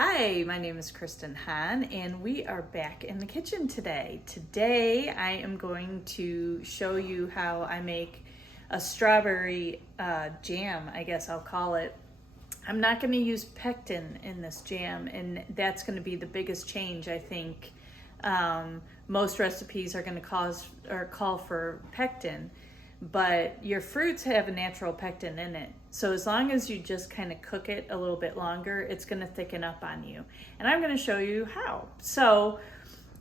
Hi, my name is Kristen Hahn, and we are back in the kitchen today. Today, I am going to show you how I make a strawberry jam, I guess I'll call it. I'm not going to use pectin in this jam, and that's going to be the biggest change, I think. Most recipes are going to call for pectin, but your fruits have a natural pectin in it. So as long as you just kind of cook it a little bit longer, it's going to thicken up on you. And I'm going to show you how. So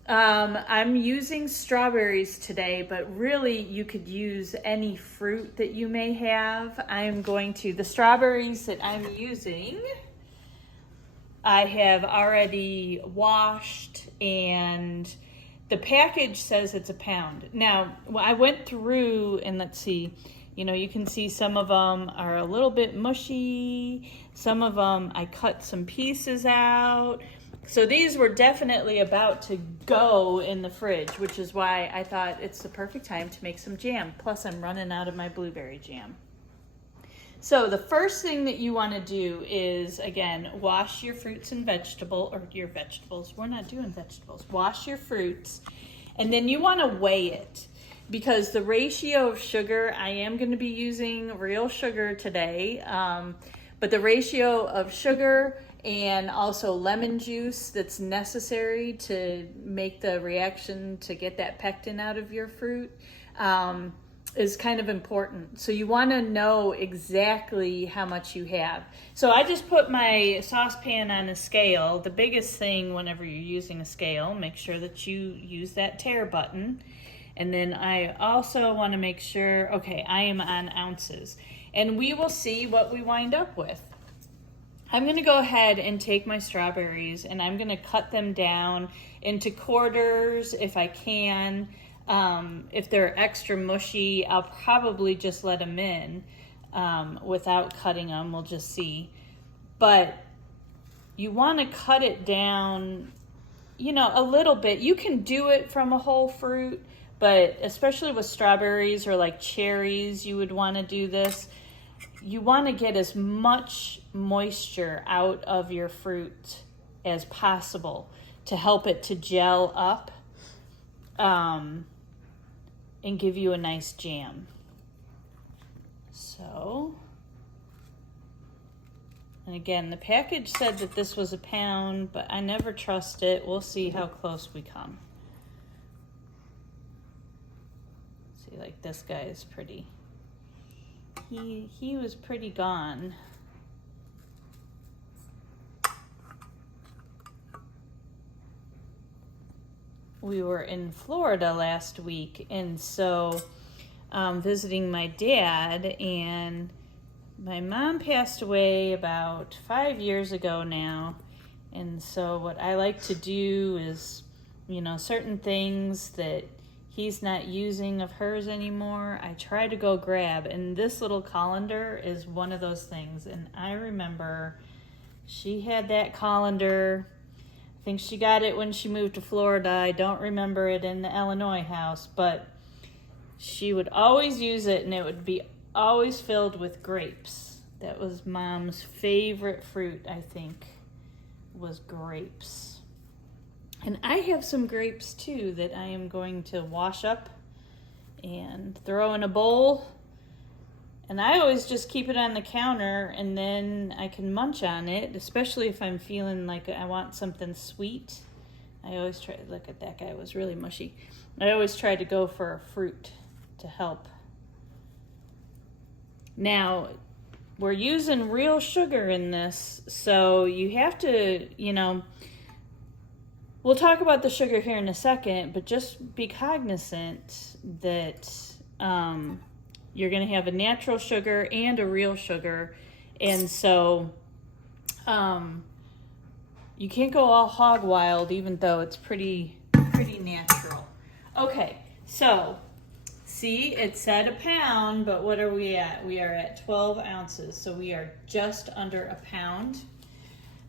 I'm using strawberries today, but really you could use any fruit that you may have. The strawberries that I'm using, I have already washed, and the package says it's a pound. Now, I went through and let's see, you can see some of them are a little bit mushy. Some of them, I cut some pieces out. So these were definitely about to go in the fridge, which is why I thought it's the perfect time to make some jam. Plus, I'm running out of my blueberry jam. So the first thing that you want to do is, again, wash your fruits and your vegetables. We're not doing vegetables. Wash your fruits, and then you want to weigh it, because the ratio of sugar, I am going to be using real sugar today, but the ratio of sugar and also lemon juice that's necessary to make the reaction to get that pectin out of your fruit is kind of important. So you want to know exactly how much you have. So I just put my saucepan on a scale. The biggest thing whenever you're using a scale, make sure that you use that tare button. And then I also want to make sure, okay, I am on ounces. And we will see what we wind up with. I'm going to go ahead and take my strawberries and I'm going to cut them down into quarters if I can. If they're extra mushy, I'll probably just let them in without cutting them. We'll just see. But you want to cut it down, a little bit. You can do it from a whole fruit, but especially with strawberries or like cherries, you would want to do this. You want to get as much moisture out of your fruit as possible to help it to gel up. And give you a nice jam. So, and again, the package said that this was a pound, but I never trust it. We'll see how close we come. See, like this guy is pretty. He was pretty gone. We were in Florida last week, and so visiting my dad, and my mom passed away about 5 years ago now. And so what I like to do is, certain things that he's not using of hers anymore, I try to go grab. And this little colander is one of those things. And I remember she had that colander. I think she got it when she moved to Florida. I don't remember it in the Illinois house, but she would always use it, and it would be always filled with grapes. That was Mom's favorite fruit, I think, was grapes. And I have some grapes too that I am going to wash up and throw in a bowl. And I always just keep it on the counter, and then I can munch on it, especially if I'm feeling like I want something sweet. I always try, look at that guy, it was really mushy. I always try to go for a fruit to help. Now, we're using real sugar in this, so you have to, we'll talk about the sugar here in a second, but just be cognizant that you're going to have a natural sugar and a real sugar. And so you can't go all hog wild, even though it's pretty natural. Okay, so see, it said a pound, but what are we at? We are at 12 ounces, so we are just under a pound.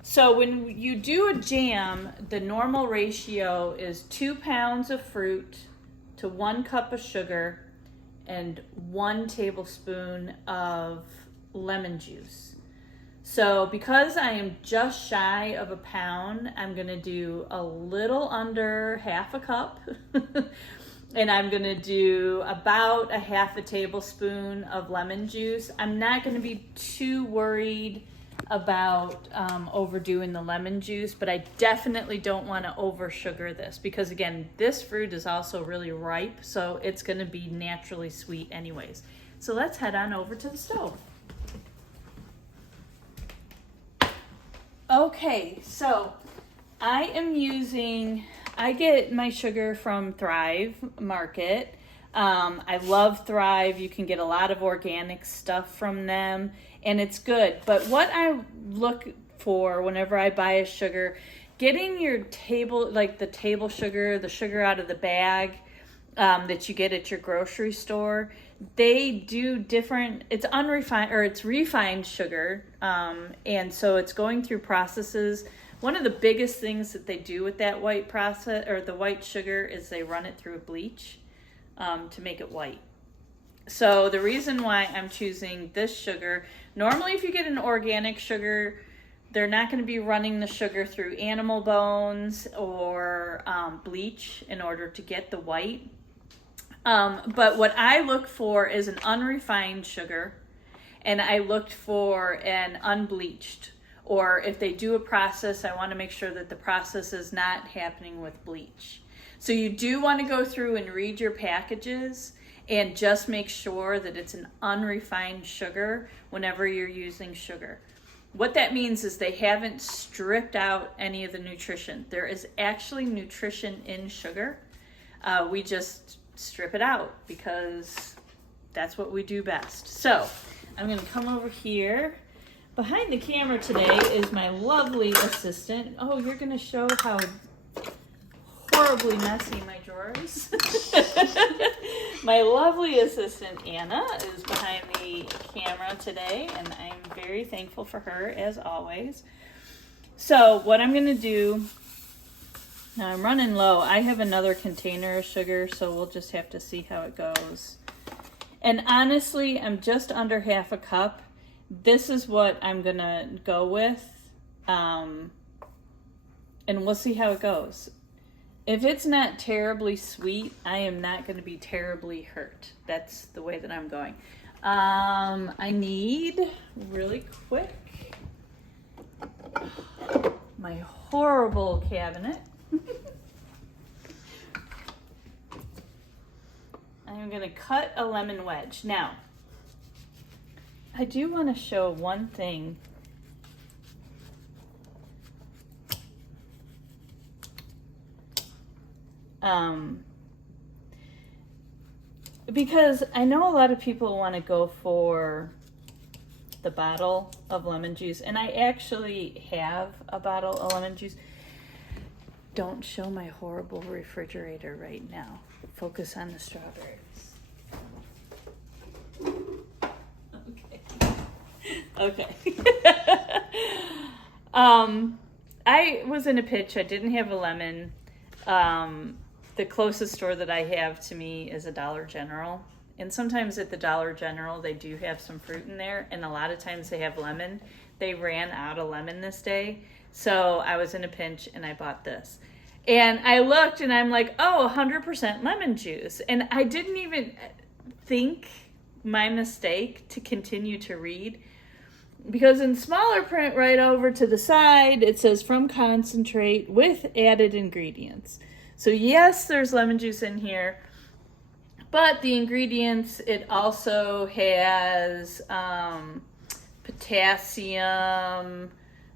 So when you do a jam, the normal ratio is 2 pounds of fruit to 1 cup of sugar and 1 tablespoon of lemon juice. So because I am just shy of a pound, I'm gonna do a little under half a cup. And I'm gonna do about a half a tablespoon of lemon juice. I'm not gonna be too worried about overdoing the lemon juice, but I definitely don't wanna over sugar this because again, this fruit is also really ripe, so it's gonna be naturally sweet anyways. So let's head on over to the stove. Okay, so I get my sugar from Thrive Market. I love Thrive. You can get a lot of organic stuff from them, and it's good. But what I look for whenever I buy a sugar, getting your table, like the table sugar, the sugar out of the bag that you get at your grocery store, they do different, it's unrefined or it's refined sugar, and so it's going through processes. One of the biggest things that they do with that white process or the white sugar is they run it through a bleach to make it white. So the reason why I'm choosing this sugar, normally if you get an organic sugar, they're not going to be running the sugar through animal bones or bleach in order to get the white. But what I look for is an unrefined sugar, and I looked for an unbleached, or if they do a process, I want to make sure that the process is not happening with bleach. So you do want to go through and read your packages and just make sure that it's an unrefined sugar whenever you're using sugar. What that means is they haven't stripped out any of the nutrition. There is actually nutrition in sugar. We just strip it out because that's what we do best. So I'm going to come over here. Behind the camera today is my lovely assistant. Oh, you're going to show how horribly messy my drawers. My lovely assistant Anna is behind the camera today, and I'm very thankful for her as always. So what I'm going to do, now I'm running low. I have another container of sugar, so we'll just have to see how it goes. And honestly, I'm just under half a cup. This is what I'm gonna go with. And we'll see how it goes. If it's not terribly sweet, I am not gonna be terribly hurt. That's the way that I'm going. I need, really quick, my horrible cabinet. I'm going to cut a lemon wedge. Now, I do want to show one thing. Because I know a lot of people want to go for the bottle of lemon juice, and I actually have a bottle of lemon juice. Don't show my horrible refrigerator right now. Focus on the strawberries. Okay. I was in a pinch. I didn't have a lemon. The closest store that I have to me is a Dollar General. And sometimes at the Dollar General, they do have some fruit in there. And a lot of times they have lemon. They ran out of lemon this day. So I was in a pinch and I bought this. And I looked and I'm like, oh, 100% lemon juice. And I didn't even think, my mistake, to continue to read. Because in smaller print right over to the side, it says from concentrate with added ingredients. So yes, there's lemon juice in here. But the ingredients, it also has potassium,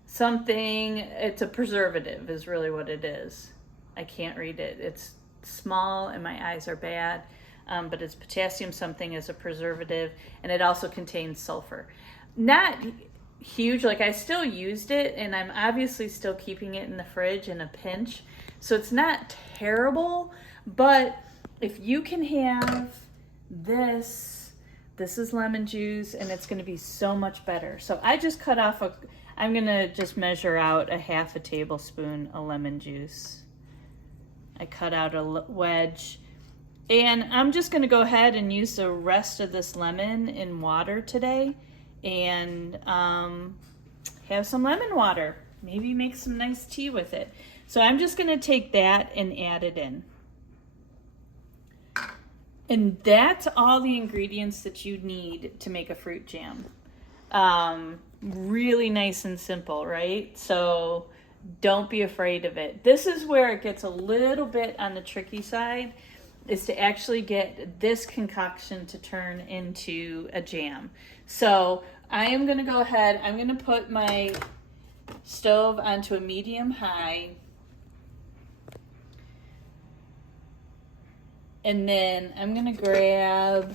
something. It's a preservative is really what it is. I can't read it. It's small and my eyes are bad. But it's potassium something as a preservative. And it also contains sulfur. Not huge, like I still used it and I'm obviously still keeping it in the fridge in a pinch. So it's not terrible, but if you can have this is lemon juice and it's gonna be so much better. So I just cut off I'm gonna just measure out a half a tablespoon of lemon juice. I cut out a wedge. And I'm just gonna go ahead and use the rest of this lemon in water today. And have some lemon water. Maybe make some nice tea with it. So I'm just gonna take that and add it in. And that's all the ingredients that you need to make a fruit jam. Really nice and simple, right? So don't be afraid of it. This is where it gets a little bit on the tricky side, is to actually get this concoction to turn into a jam. So I am gonna go ahead, I'm gonna put my stove onto a medium high. And then I'm gonna grab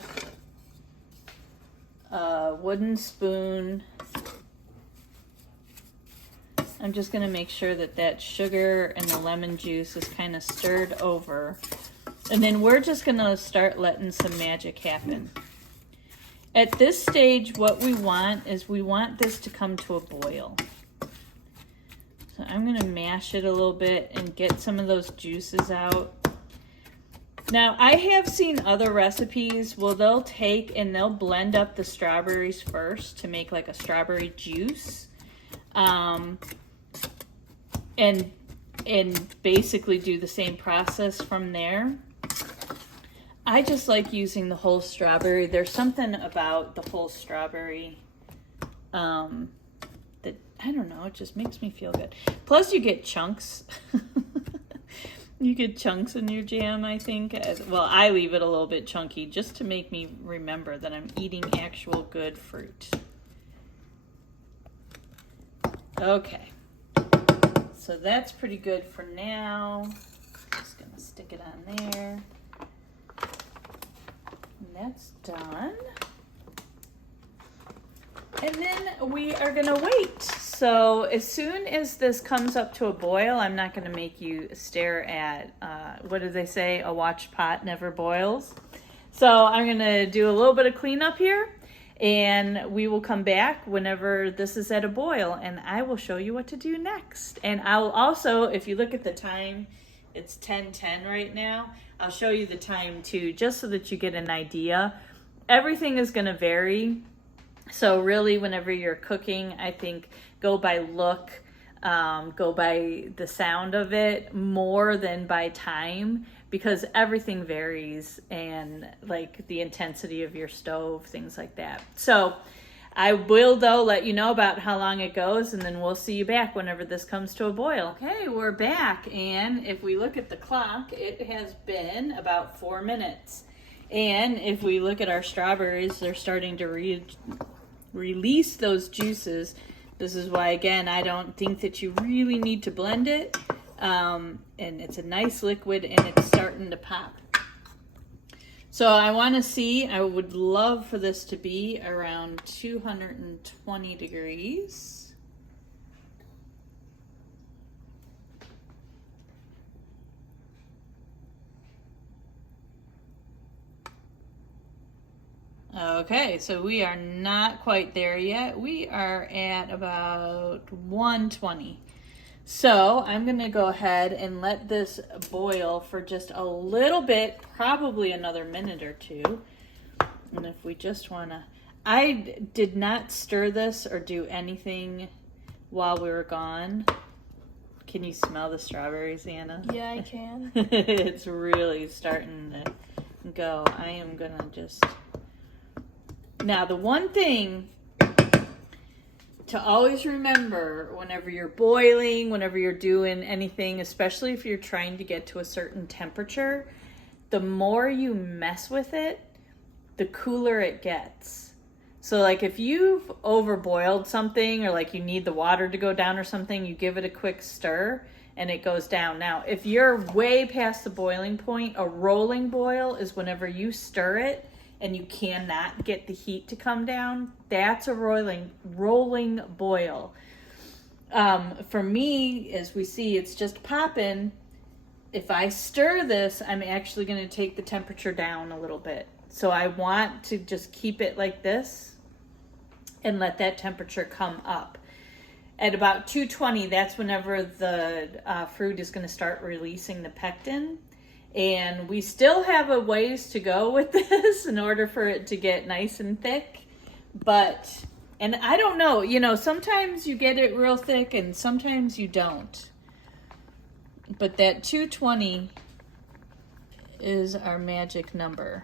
a wooden spoon. I'm just gonna make sure that that sugar and the lemon juice is kind of stirred over. And then we're just gonna start letting some magic happen. At this stage, what we want is we want this to come to a boil. So I'm gonna mash it a little bit and get some of those juices out. Now, I have seen other recipes where they'll take and they'll blend up the strawberries first to make like a strawberry juice. And basically do the same process from there. I just like using the whole strawberry. There's something about the whole strawberry that, I don't know, it just makes me feel good. Plus you get chunks. You get chunks in your jam, I think. Well, I leave it a little bit chunky just to make me remember that I'm eating actual good fruit. Okay. So that's pretty good for now. Just gonna stick it on there. And that's done. And then we are gonna wait. So as soon as this comes up to a boil, I'm not gonna make you stare at, what do they say? A watched pot never boils. So I'm gonna do a little bit of cleanup here, and we will come back whenever this is at a boil, and I will show you what to do next. And I will also, if you look at the time, it's 10:10 right now. I'll show you the time too, just so that you get an idea. Everything is gonna vary. So really, whenever you're cooking, I think go by look, go by the sound of it more than by time, because everything varies, and like the intensity of your stove, things like that. So I will, though, let you know about how long it goes, and then we'll see you back whenever this comes to a boil. Okay, we're back, and if we look at the clock, it has been about 4 minutes. And if we look at our strawberries, they're starting to release those juices. This is why, again, I don't think that you really need to blend it. And it's a nice liquid, and it's starting to pop. So I want to see, I would love for this to be around 220 degrees. Okay, so we are not quite there yet. We are at about 120. So I'm going to go ahead and let this boil for just a little bit, probably another minute or two. And if we just want to, I did not stir this or do anything while we were gone. Can you smell the strawberries, Anna? Yeah, I can. It's really starting to go. I am going to just... Now, the one thing to always remember whenever you're boiling, whenever you're doing anything, especially if you're trying to get to a certain temperature, the more you mess with it, the cooler it gets. So like if you've overboiled something, or like you need the water to go down or something, you give it a quick stir and it goes down. Now, if you're way past the boiling point, a rolling boil is whenever you stir it and you cannot get the heat to come down. That's a rolling boil. For me, as we see, it's just popping. If I stir this, I'm actually going to take the temperature down a little bit. So I want to just keep it like this and let that temperature come up. At about 220, that's whenever the fruit is going to start releasing the pectin. And we still have a ways to go with this in order for it to get nice and thick. But And I don't know, you know, sometimes you get it real thick and sometimes you don't. But that 220 is our magic number.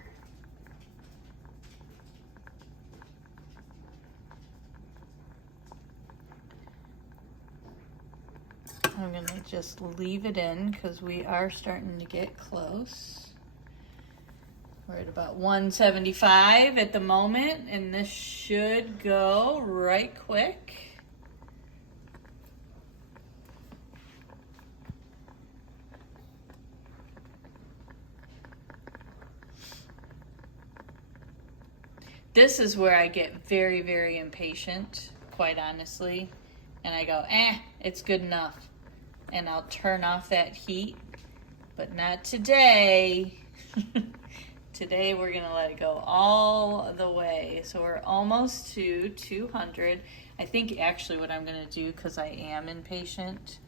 I'm going to just leave it in because we are starting to get close. We're at about 175 at the moment, and this should go right quick. This is where I get very, very impatient, quite honestly. And I go, it's good enough. And I'll turn off that heat, but not today. Today we're gonna let it go all the way. So we're almost to 200. I think actually what I'm gonna do, because I am impatient,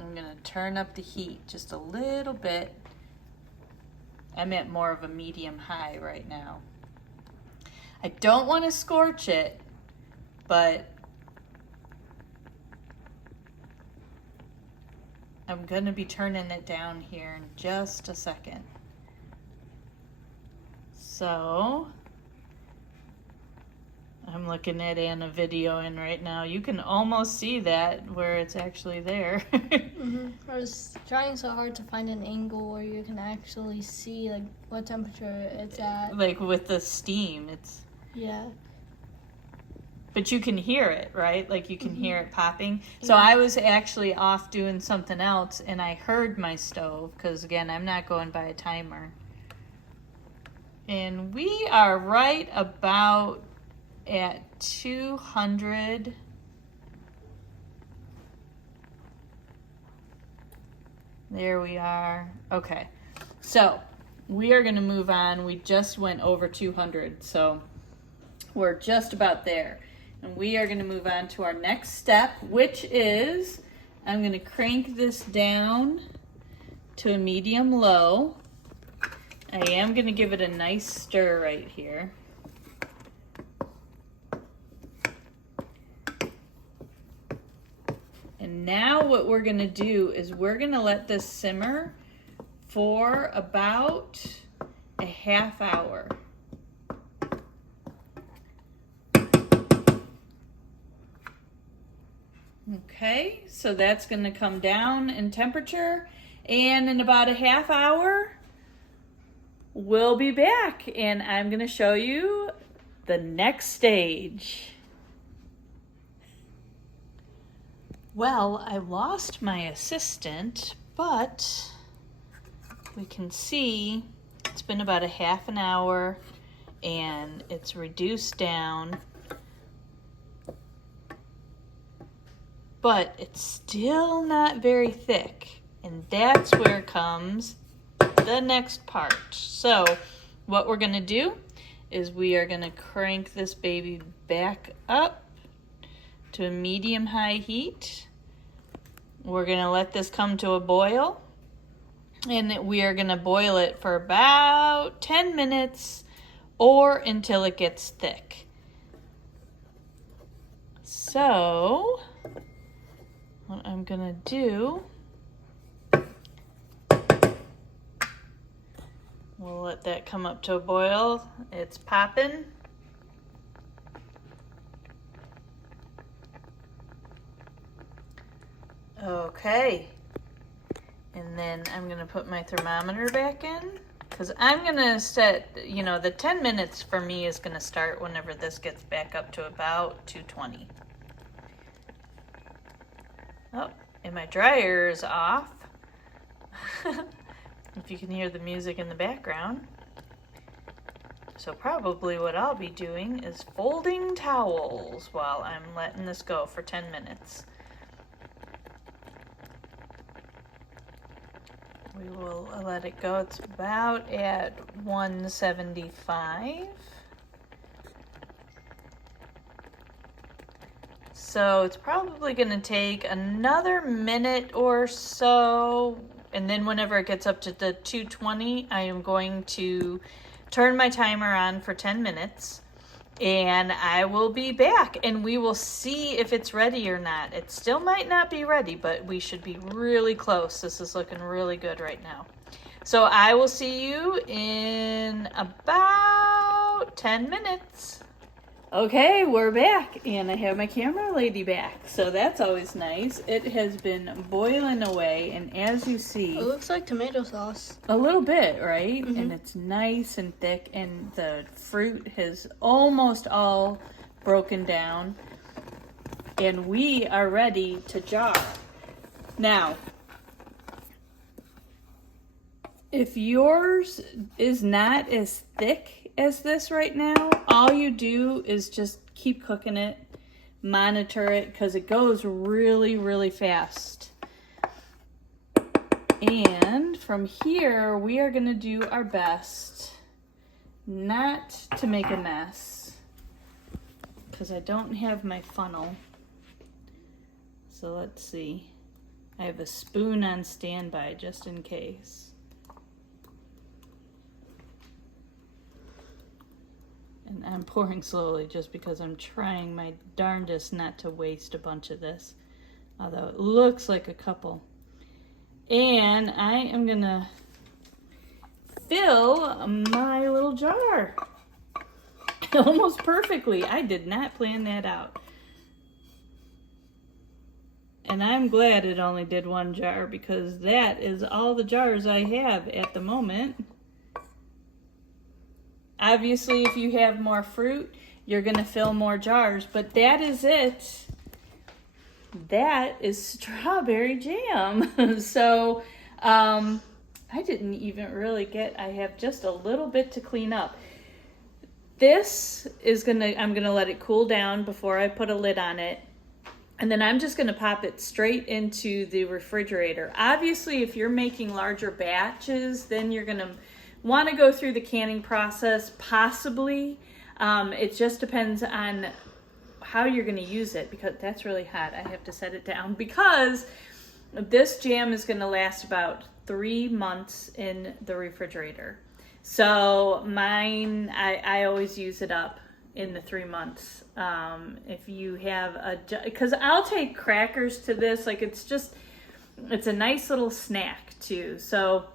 I'm gonna turn up the heat just a little bit. I'm at more of a medium high right now. I don't want to scorch it, but I'm going to be turning it down here in just a second. So I'm looking at Anna videoing right now. You can almost see that where it's actually there. I was trying so hard to find an angle where you can actually see like what temperature it's at. Like with the steam, it's... Yeah. But you can hear it, right? Like you can hear it popping. So I was actually off doing something else and I heard my stove because again, I'm not going by a timer. And we are right about at 200. There we are. Okay. So we are going to move on. We just went over 200. So we're just about there. And we are going to move on to our next step, which is I'm going to crank this down to a medium low. I am going to give it a nice stir right here. And now what we're going to do is we're going to let this simmer for about a half hour. Okay, so that's going to come down in temperature, and in about a half hour, we'll be back, and I'm going to show you the next stage. Well, I lost my assistant, but we can see it's been about a half an hour, and it's reduced down. But it's still not very thick. And that's where comes the next part. So what we're going to do is we are going to crank this baby back up to a medium high heat. We're going to let this come to a boil. And we are going to boil it for about 10 minutes or until it gets thick. So what I'm gonna do, we'll let that come up to a boil. It's popping. Okay. And then I'm gonna put my thermometer back in because I'm gonna set, you know, the 10 minutes for me is gonna start whenever this gets back up to about 220. Oh, and my dryer is off. If you can hear the music in the background. So probably what I'll be doing is folding towels while I'm letting this go for 10 minutes. We will let it go. It's about at 175. So it's probably going to take another minute or so. And then whenever it gets up to the 220, I am going to turn my timer on for 10 minutes. and I will be back and we will see if it's ready or not. It still might not be ready, but we should be really close. This is looking really good right now. So I will see you in about 10 minutes. Okay, we're back, and I have my camera lady back, so that's always nice. It has been boiling away, and as you see... It looks like tomato sauce. A little bit, right? Mm-hmm. And it's nice and thick, and the fruit has almost all broken down, and we are ready to jar. Now, if yours is not as thick as this right now, all you do is just keep cooking it, monitor it, because it goes really, really fast. And from here, we are going to do our best not to make a mess, because I don't have my funnel. So let's see. I have a spoon on standby just in case. And I'm pouring slowly just because I'm trying my darndest not to waste a bunch of this. Although it looks like a couple. And I am gonna fill my little jar. Almost perfectly. I did not plan that out. And I'm glad it only did one jar because that is all the jars I have at the moment. Obviously, if you have more fruit, you're going to fill more jars, but that is it. That is strawberry jam. So, I didn't even really I have just a little bit to clean up. This is I'm going to let it cool down before I put a lid on it. And then I'm just going to pop it straight into the refrigerator. Obviously, if you're making larger batches, then you're going to want to go through the canning process, possibly. It just depends on how you're going to use it, because that's really hot. I have to set it down because this jam is going to last about 3 months in the refrigerator. So mine, I always use it up in the 3 months. If you have because I'll take crackers to this, like it's a nice little snack too. So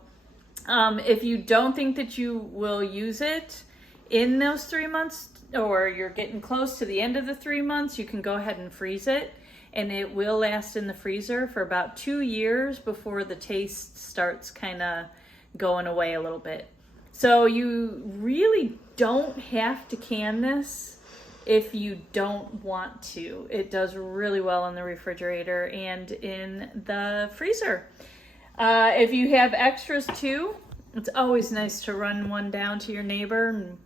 if you don't think that you will use it in those 3 months, or you're getting close to the end of the 3 months, you can go ahead and freeze it, and it will last in the freezer for about 2 years before the taste starts kind of going away a little bit. So you really don't have to can this if you don't want to. It does really well in the refrigerator and in the freezer. If you have extras too, it's always nice to run one down to your neighbor and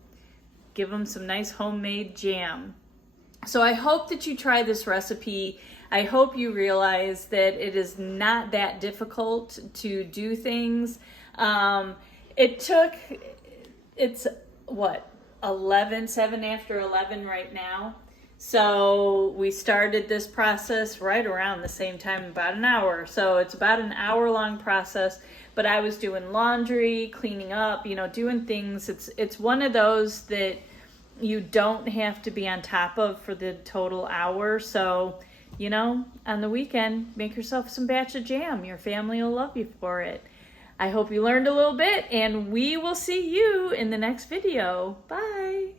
give them some nice homemade jam. So I hope that you try this recipe. I hope you realize that it is not that difficult to do things. It's what, 7 after 11 right now. So we started this process right around the same time, about an hour. So it's about an hour-long process, but I was doing laundry, cleaning up, doing things. It's one of those that you don't have to be on top of for the total hour. So, on the weekend, make yourself some batch of jam. Your family will love you for it. I hope you learned a little bit, and we will see you in the next video. Bye.